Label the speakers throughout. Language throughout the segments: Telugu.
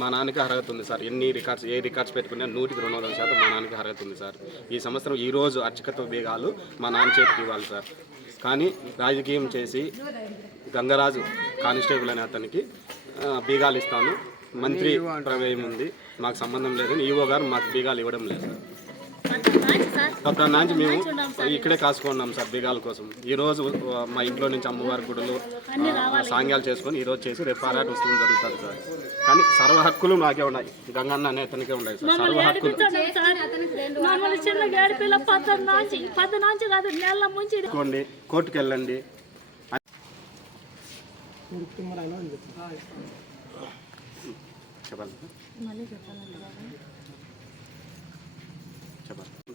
Speaker 1: మా నాన్నకి అర్హత ఉంది సార్. ఎన్ని రికార్డ్స్ ఏ రికార్డ్స్ పెట్టుకున్నా నూటికి రెండు వందల శాతం మా నాన్నకి అర్హత ఉంది సార్. ఈ సంవత్సరం ఈ రోజు అర్చకత్వ బీగాలు మా నాన్న చేతికి ఇవ్వాలి సార్. కానీ రాజకీయం చేసి గంగరాజు కానిస్టేబుల్ అనే అతనికి బీగాలు ఇస్తాను. మంత్రి ప్రమేయం ఉంది. మాకు సంబంధం లేదు. ఈవో గారు మాకు బీగాలు ఇవ్వడం లేదు సార్. అప్పుడు నుంచి మేము ఇక్కడే కాసుకున్నాం సార్ బీగాల కోసం. ఈ రోజు ఆ, మా ఇంట్లో నుంచి అమ్మవారి గుడులు సాంగ్యాలు చేసుకొని ఈ రోజు చేసి రేపు పారాట వస్తుంది జరుగుతుంది సార్. కానీ సర్వ హక్కులు నాకే ఉన్నాయి. గంగన్న అనే అతనికే ఉన్నాయి సార్. సర్వ హక్కులు. తీసుకోండి కోర్టుకు వెళ్ళండి చెప్పాలి చెప్పాలి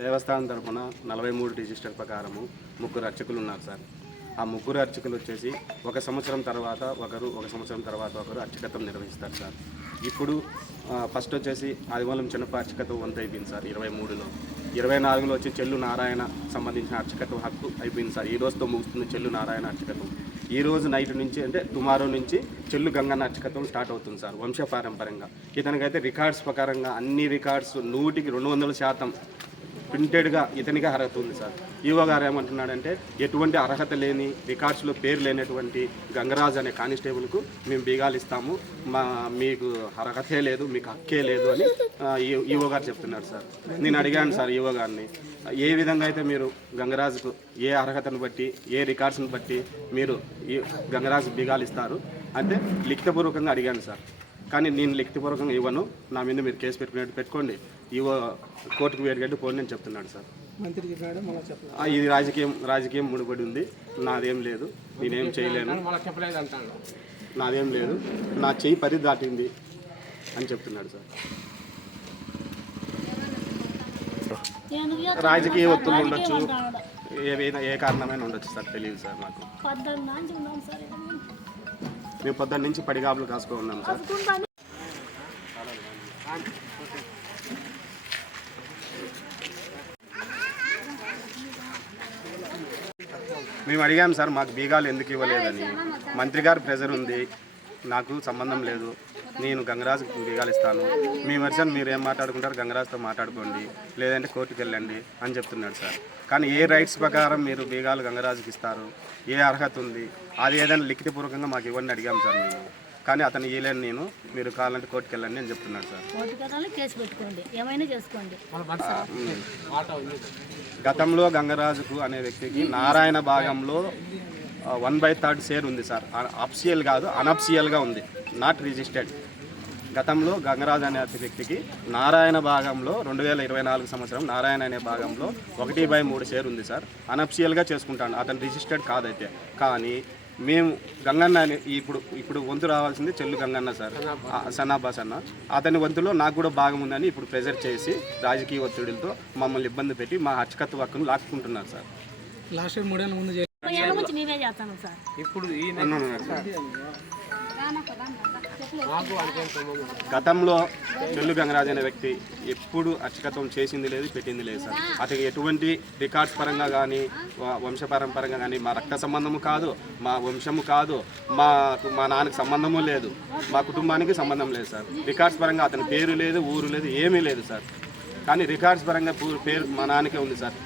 Speaker 1: దేవస్థానం తరఫున నలభై మూడు రిజిస్టర్ ప్రకారము ముగ్గురు అర్చకులు ఉన్నారు సార్. ఆ ముగ్గురు అర్చకులు వచ్చేసి ఒక సంవత్సరం తర్వాత ఒకరు ఒక సంవత్సరం తర్వాత ఒకరు అర్చకత్వం నిర్వహిస్తారు సార్. ఇప్పుడు ఫస్ట్ వచ్చేసి ఆదివారం చిన్నప్ప అర్చకత్వం వంత అయిపోయింది సార్ ఇరవై మూడులో. ఇరవై నాలుగులో వచ్చి చెల్లు నారాయణ సంబంధించిన అర్చకత్వం హక్కు అయిపోయింది సార్. ఈ రోజుతో ముగుస్తుంది చెల్లు నారాయణ అర్చకత్వం. ఈ రోజు నైట్ నుంచి అంటే టుమారో నుంచి చెల్లు గంగన్న అర్చకత్వం స్టార్ట్ అవుతుంది సార్ వంశపారంపరంగా. ఇతనికైతే రికార్డ్స్ ప్రకారంగా అన్ని రికార్డ్స్ నూటికి రెండు వందల శాతం ప్రింటెడ్గా ఇతనికి అర్హత ఉంది సార్. ఈవో గారు ఏమంటున్నాడంటే ఎటువంటి అర్హత లేని రికార్డ్స్లో పేరు లేనటువంటి గంగరాజ్ అనే కానిస్టేబుల్కు మేము బీగాలు ఇస్తాము. మా మీకు అర్హతే లేదు మీకు హక్కే లేదు అని ఈవో గారు చెప్తున్నారు సార్. నేను అడిగాను సార్ ఈవో గారిని ఏ విధంగా అయితే మీరు గంగరాజుకు ఏ అర్హతను బట్టి ఏ రికార్డ్స్ని బట్టి మీరు ఈ గంగరాజు బీగాలు ఇస్తారు? అంటే లిఖితపూర్వకంగా అడిగాను సార్. కానీ నేను లిఖితపూర్వకంగా ఇవ్వను. నా మీద మీరు కేసు పెట్టుకునేట్టు పెట్టుకోండి. ఇవో కోర్టుకు వేరుగడ్డి పోండి అని చెప్తున్నాడు సార్.
Speaker 2: మంత్రి చెప్పాడు మళ్ళీ చెప్పలేదు.
Speaker 1: ఆ, ఇది రాజకీయం రాజకీయం ముడిపడి ఉంది. నాదేం లేదు. నేనేం చేయలేను.
Speaker 2: చెప్పలేదు
Speaker 1: నాదేం లేదు. నా చెయ్యి పరి దాటింది అని చెప్తున్నాడు సార్. రాజకీయ ఒత్తిడి ఉండొచ్చు. ఏవైనా ఏ కారణమైనా ఉండొచ్చు సార్. తెలియదు సార్ నాకు.
Speaker 3: సార్.
Speaker 1: మేము పొద్దున్న నుంచి పడిగాపులు కాసుకో ఉన్నాం సార్. మేము అడిగాం సార్ మాకు బీగాలు ఎందుకు ఇవ్వలేదని. మంత్రి గారి ప్రెజర్ ఉంది నాకు సంబంధం లేదు. నేను గంగరాజుకి బీగాలు ఇస్తాను. మీ వర్షన్ మీరు ఏం మాట్లాడుకుంటారు గంగరాజుతో మాట్లాడుకోండి. లేదంటే కోర్టుకు వెళ్ళండి అని చెప్తున్నాడు సార్. కానీ ఏ రైట్స్ ప్రకారం మీరు బీగాలు గంగరాజుకి ఇస్తారు? ఏ అర్హత ఉంది? అది ఏదైనా లిఖితపూర్వకంగా మాకు ఇవ్వండి అడిగాం సార్ మేము. కానీ అతను ఇవ్వలేను నేను. మీరు కావాలంటే కోర్టుకు వెళ్ళండి అని చెప్తున్నాడు సార్.
Speaker 3: ఓటుకరాలు కేసు పెట్టుకోండి. ఏమైనా చేసుకోండి.
Speaker 2: ఆటో ఉంది
Speaker 1: గతంలో గంగరాజుకు అనే వ్యక్తికి నారాయణ భాగంలో వన్ బై థర్డ్ షేర్ ఉంది సార్. అప్సియల్ కాదు అనప్సియల్గా ఉంది. నాట్ రిజిస్టర్డ్ గతంలో గంగరాజ్ అనే వ్యక్తికి నారాయణ భాగంలో రెండు వేల ఇరవై నాలుగు సంవత్సరం నారాయణ అనే భాగంలో ఒకటి బై మూడు షేర్ ఉంది సార్. అనప్సియల్గా చేసుకుంటాను. అతను రిజిస్టర్డ్ కాదైతే. కానీ మేము గంగన్న ఇప్పుడు ఇప్పుడు వంతు రావాల్సింది చెల్లు గంగన్న సార్. ఆ, సన్నాబాస్ అన్న అతని వంతులో నాకు కూడా భాగం ఉందని ఇప్పుడు ప్రెజర్ చేసి రాజకీయ ఒత్తిడిలతో మమ్మల్ని ఇబ్బంది పెట్టి మా అర్చకత్వ హక్కును లాక్కుంటున్నారు సార్.
Speaker 2: లాస్ట్ మూడేళ్ళ ముందు చేయాలి
Speaker 3: ఏళ్ళ నుంచి మేమే చేస్తాను సార్.
Speaker 2: ఇప్పుడు
Speaker 1: గతంలో చెల్లు గంగరాజ్ అనే వ్యక్తి ఎప్పుడు అర్చకత్వం చేసింది లేదు పెట్టింది లేదు సార్. అతనికి ఎటువంటి రికార్డ్స్ పరంగా కానీ వంశపరంపరంగా కానీ మా రక్త సంబంధము కాదు మా వంశము కాదు మా మా నాన్నకి సంబంధము లేదు మా కుటుంబానికి సంబంధం లేదు సార్. రికార్డ్స్ పరంగా అతని పేరు లేదు ఊరు లేదు ఏమీ లేదు సార్. కానీ రికార్డ్స్ పరంగా పేరు మా నాన్నకే ఉంది సార్.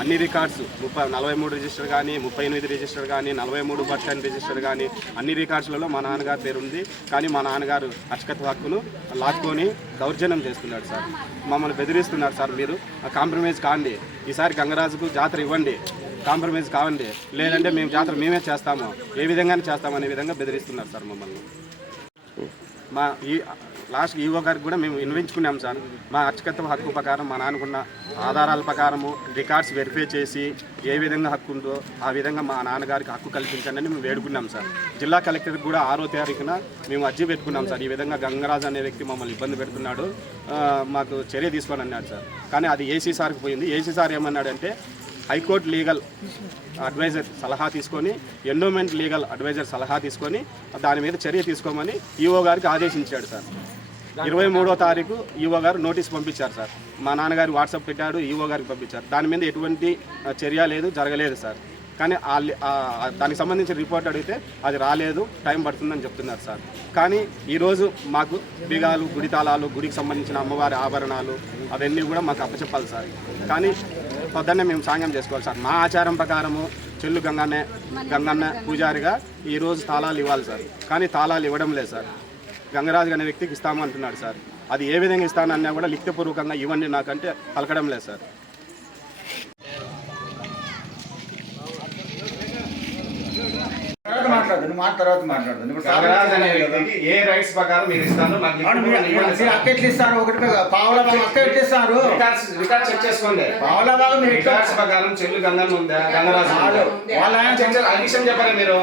Speaker 1: అన్ని రికార్డ్స్ ముప్పై నలభై మూడు రిజిస్టర్ కానీ ముప్పై ఎనిమిది రిజిస్టర్ కానీ నలభై మూడు పర్సెంట్ రిజిస్టర్ కానీ అన్ని రికార్డ్స్లలో మా నాన్నగారు పేరు ఉంది. కానీ మా నాన్నగారు అర్చకత్వ హక్కును లాక్కొని దౌర్జన్యం చేస్తున్నాడు సార్. మమ్మల్ని బెదిరిస్తున్నారు సార్ మీరు. కాంప్రమైజ్ కాండి. ఈసారి గంగరాజుకు జాతర ఇవ్వండి. కాంప్రమైజ్ కావండి. లేదంటే మేము జాతర మేమే చేస్తాము. ఏ విధంగానే చేస్తామనే విధంగా బెదిరిస్తున్నారు సార్ మమ్మల్ని. మా ఈ లాస్ట్ ఈవో గారికి కూడా మేము వినిపించుకున్నాం సార్. మా అర్చకత్వ హక్కు ప్రకారం మా నాన్నకున్న ఆధారాల ప్రకారము రికార్డ్స్ వెరిఫై చేసి ఏ విధంగా హక్కు ఉందో ఆ విధంగా మా నాన్నగారికి హక్కు కల్పించండి అని మేము వేడుకున్నాం సార్. జిల్లా కలెక్టర్కి కూడా ఆరో తారీఖున మేము అర్జీ పెట్టుకున్నాం సార్. ఈ విధంగా గంగరాజు అనే వ్యక్తి మమ్మల్ని ఇబ్బంది పెడుతున్నాడు. మాకు చర్య తీసుకోని అన్నాడు సార్. కానీ అది ఏసీ సార్కి పోయింది. ఏసీ సార్ ఏమన్నాడంటే హైకోర్టు లీగల్ అడ్వైజర్ సలహా తీసుకొని ఎండోమెంట్ లీగల్ అడ్వైజర్ సలహా తీసుకొని దాని మీద చర్య తీసుకోమని ఈఓ గారికి ఆదేశించాడు సార్. ఇరవై మూడో తారీఖు ఈఓ గారు నోటీస్ పంపించారు సార్. మా నాన్నగారు వాట్సాప్ పెట్టాడు ఈఓ గారికి పంపించారు. దాని మీద ఎటువంటి చర్య లేదు జరగలేదు సార్. కానీ దానికి సంబంధించిన రిపోర్ట్ అడిగితే అది రాలేదు టైం పడుతుందని చెప్తున్నారు సార్. కానీ ఈరోజు మాకు బిగాలు గుడి తాళాలు గుడికి సంబంధించిన అమ్మవారి ఆభరణాలు అవన్నీ కూడా మాకు అప్పచెప్పాలి సార్. కానీ పొద్దున్నే మేము సాంగం చేసుకోవాలి సార్. మా ఆచారం ప్రకారము చెల్లు గంగన్న గంగన్న పూజారిగా ఈరోజు తాళాలు ఇవ్వాలి సార్. కానీ తాళాలు ఇవ్వడం లేదు సార్. గంగరాజు అనే వ్యక్తికి ఇస్తాము అంటున్నాడు సార్. అది ఏ విధంగా ఇస్తానన్నా కూడా లిఖితపూర్వకంగా ఇవ్వండి నాకంటే పలకడం లేదు సార్.
Speaker 4: తర్వాత మాట్లాడు నువ్వు మాట తర్వాత
Speaker 1: ఏ రైట్స్ ప్రకారం మీరు
Speaker 4: అక్క ఎట్లా ఇస్తారు? ఒకటి పావుల భాగం అక్క ఎట్లా ఇస్తారు?
Speaker 1: రికార్డ్ చెక్ చేసుకోండి.
Speaker 4: పావుల భాగం మీరు ఎట్లా
Speaker 1: రికార్డ్స్ ప్రకారం చెల్లు గంగన్న ఉందా? గంగరాజు?
Speaker 4: వాళ్ళు ఆయన
Speaker 1: మీరు?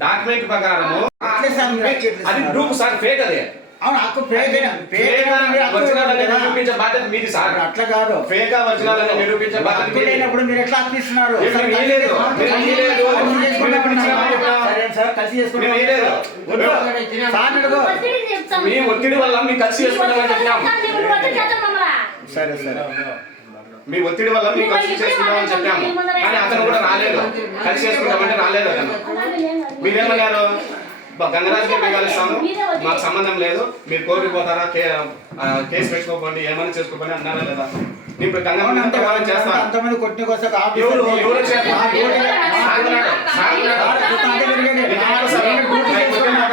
Speaker 1: డాక్యుమెంట్ ప్రకారము అది? ప్రూఫ్ సార్ ఫేక్ అది.
Speaker 4: అవును అక్క.
Speaker 1: నిరూపించే బాధ్యత మీది సార్.
Speaker 4: అట్లా కాదు.
Speaker 1: ఫేక్ నిరూపించే బాధ్యత మీది.
Speaker 4: మీరు ఎట్లా.
Speaker 1: మీ ఒత్తిడి వల్ల మీకు కలిసి చేసుకుంటామని చెప్పినాం
Speaker 4: సరే సరే
Speaker 1: మీ ఒత్తిడి వల్ల మీకు కలిసి చేసుకుంటామని చెప్పాము కానీ అతను కూడా రాలేదు కలిసి చేసుకుంటామంటే రాలేదు అతను మీరేమన్నారు బ- గంగరాజు గారికి కలుస్తాము మాకు సంబంధం లేదు మీరు కోర్టుకు పోతారా కే ఆ, కేసు పెట్టుకోకండి ఏమైనా చేసుకోకండి అన్నారా లేదా ఇప్పుడు గంగమ్మ ఎంత కాలం చేస్తాను
Speaker 4: అంతమంది కొట్టిన కోసం
Speaker 1: ఎవరు ఎవరు చేస్తారు?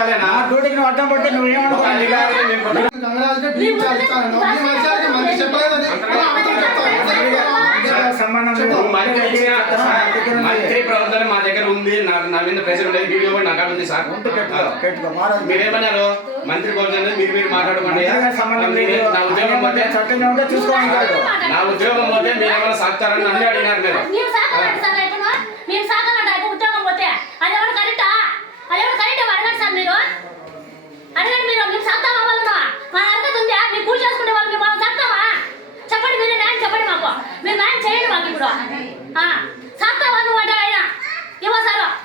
Speaker 1: సాగునాడు, సాగునాడు.
Speaker 4: నా డ్యూటీకి నువ్వు అడ్డం పడితే
Speaker 1: నువ్వు సార్, మంత్రి ప్రవర్తన మా దగ్గర ఉంది. నా మీద ప్రెషర్ ఉండేది. వీడియో కూడా నాకు ఉంది సార్. మీరేమన్నారు? మంత్రి ప్రవర్తన మీరు మీరు మాట్లాడుకోండి. నా ఉద్యోగం పోతే
Speaker 4: చట్టంగా ఉంటే చూసుకోమంటాడు
Speaker 1: నా ఉద్యోగం పోతే మీరు ఏమైనా సాగుతారని నన్ను అడిగినారు మీరు
Speaker 3: మేము సాగమంటే సార్ రైతును మేము సాగమంటే అయిపో ఉద్యోగం పోతే అది ఎవరు కరెక్టా అది ఎవరు కరెక్ట్ అడగండి సార్ మీరు అడగండి మీరు మేము సాగుతామా వాళ్ళను మా అర్హత ఉందా మేము పూజ చేసుకునే వాళ్ళు మేము మనం సాగుతామా చెప్పండి మీరు న్యాయం చెప్పండి మాకు మీరు న్యాయం చేయండి మాకు ఇప్పుడు ఆ, సాగుతావా నువ్వు అంటే ఆయన ఇవ్వ సార్
Speaker 1: రికార్డ్స్
Speaker 3: మీరు
Speaker 1: ప్రకారం
Speaker 3: వాళ్ళు సాగేస్తాను మాకుంటే
Speaker 4: మీరు ఏం మాట్లాడితే
Speaker 3: మేము-
Speaker 4: నేను
Speaker 3: ఏం మాట్లాడితే మేము ఏం మాట్లాడినాం సార్ మీరు మేము ఏం మాట్లాడినాం చెప్పు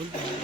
Speaker 5: বলতে